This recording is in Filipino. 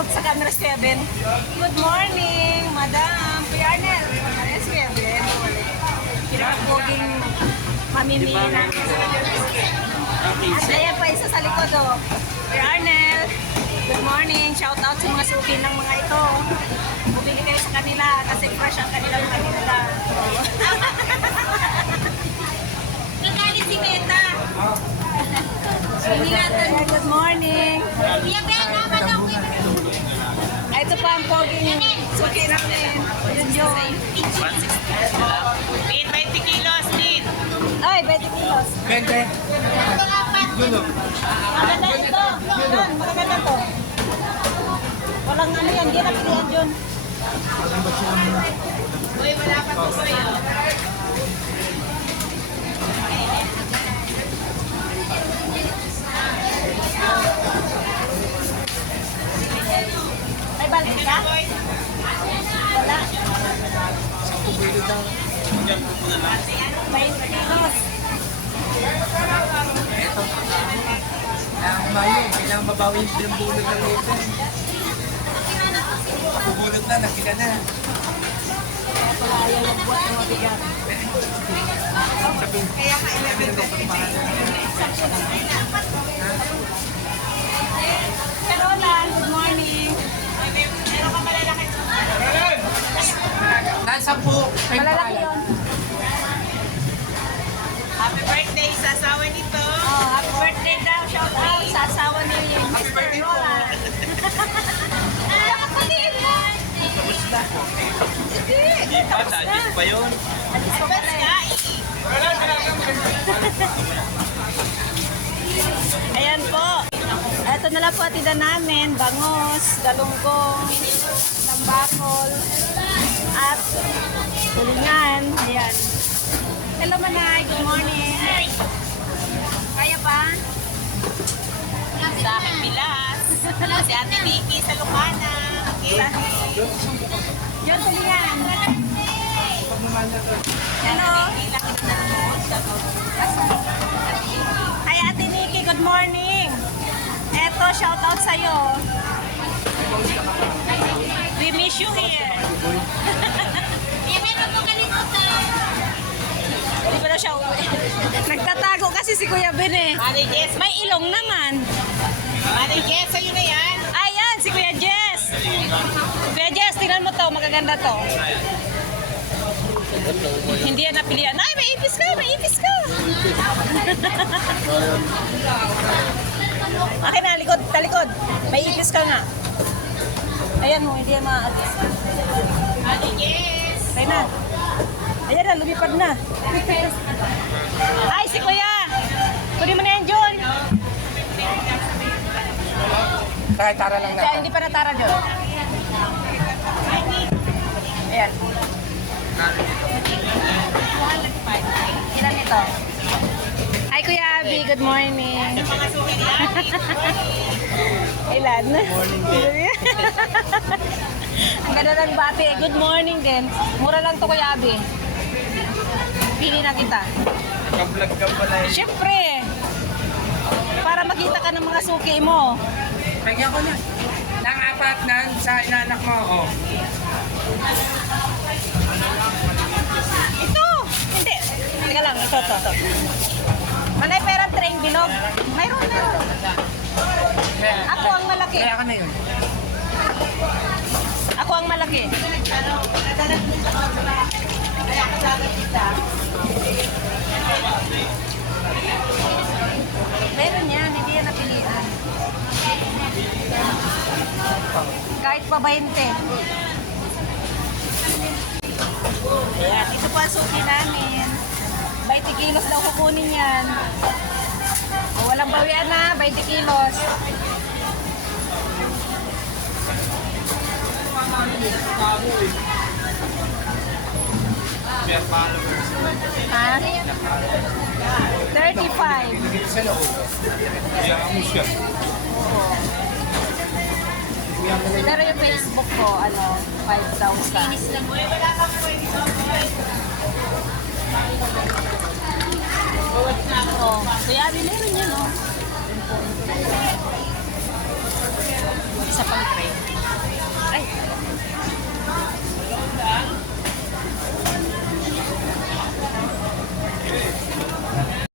takot sa camera si Ben. Good morning, madam. Kuya Arnel. Yes, Kuya Ben. Pinakapoging mamimili natin. At ayan pa isa sa likod, oh. Kuya Arnel. Good morning. Shout out sa mga suki ng mga ito. Bumili kayo sa kanila kasi fresh ang kanilang kanila. Nagalit si Meta. Good morning. Kuya Ben, naman ako. Ay, ito pa ang poging suki namin. Yun. 20 kilos, Lin. Ay, 20 kilos. 20. Maganda ito. Yun, maganda to. Walang ano yan, hindi na pilihan yun. Uy, wala pa to sa'yo. May balik ka? Wala. 20 kilos. Eto. Kailangan kumain. Kailangan mabawi yung pinambulog ng ito. Pabubulog na, nakita na. Ayaw magbuhat ng mabigat. Kaya ka 11:30. Carolan, good morning. Meron ka malalaki. Nasa po. Malalaki yun. Happy birthday sa asawa nito. Oh, happy birthday daw. Shout out sa asawa ni Happy Mr. birthday po. Roland. Kapatid. Hindi. Tapos na. pa yun. Alis ko pala eh. Ayan po. Ito na lang po atida namin. Bangos, galunggong, tambakol, at tulingan. Ayan. Hello Manay, good morning. Kaya pa? Sa akin bilas. Si Ate Vicky sa Lucana. Okay. Diyan tulingan. Hello. Hi Ate Nikki, good morning. Eto, shout out sa'yo. We miss you here. Kuya Ben, huwag mo kalimutan. Hindi pa daw siya uwi. Nagtatago kasi si Kuya Ben eh. Mari Jess. May ilong naman. Mari Jess, sa'yo na yan. Ayan, si Kuya Jess. Kuya Jess, tingnan mo to, magaganda to. Hindi yan napilian. Ay, may ipis ka, may ipis ka. Akin na, likod, talikod. May ipis ka nga. Ayan mo, hindi yan maalis. Mari Jess. Ayan na. Ayan na, lumipad na. Ay, si Kuya. Kunin mo na yan, John. Kahit tara lang Kaya natin. hindi pa natara, John. Ayan. Ilan ito? Hi, Kuya Abby. Good morning. Mga suki niya. Ilan? Ang ganda ng bati. Good morning din. Mura lang to, Kuya Abby. Pili na kita. Nakablog ka pala eh. Siyempre. Para makita ka ng mga suki mo. Pagyan ko na. Nang apat na sa inanak mo. Oh. Ito! Hindi. Teka lang. Ito. Manay perang train bilog. Mayroon. Ako ang malaki. Kaya ka na yun. Ako ang malaki. Meron yan, hindi yan napilian. Kahit pa 20. Ayan, ito pa ang suki namin. 20 kilos daw kukunin yan. O, walang bawian na, 20 kilos. Ha? 35. Sa loob. Pero yung Facebook ko, 5,000. Oh, kaya meron yan, oh. Isa pang tray.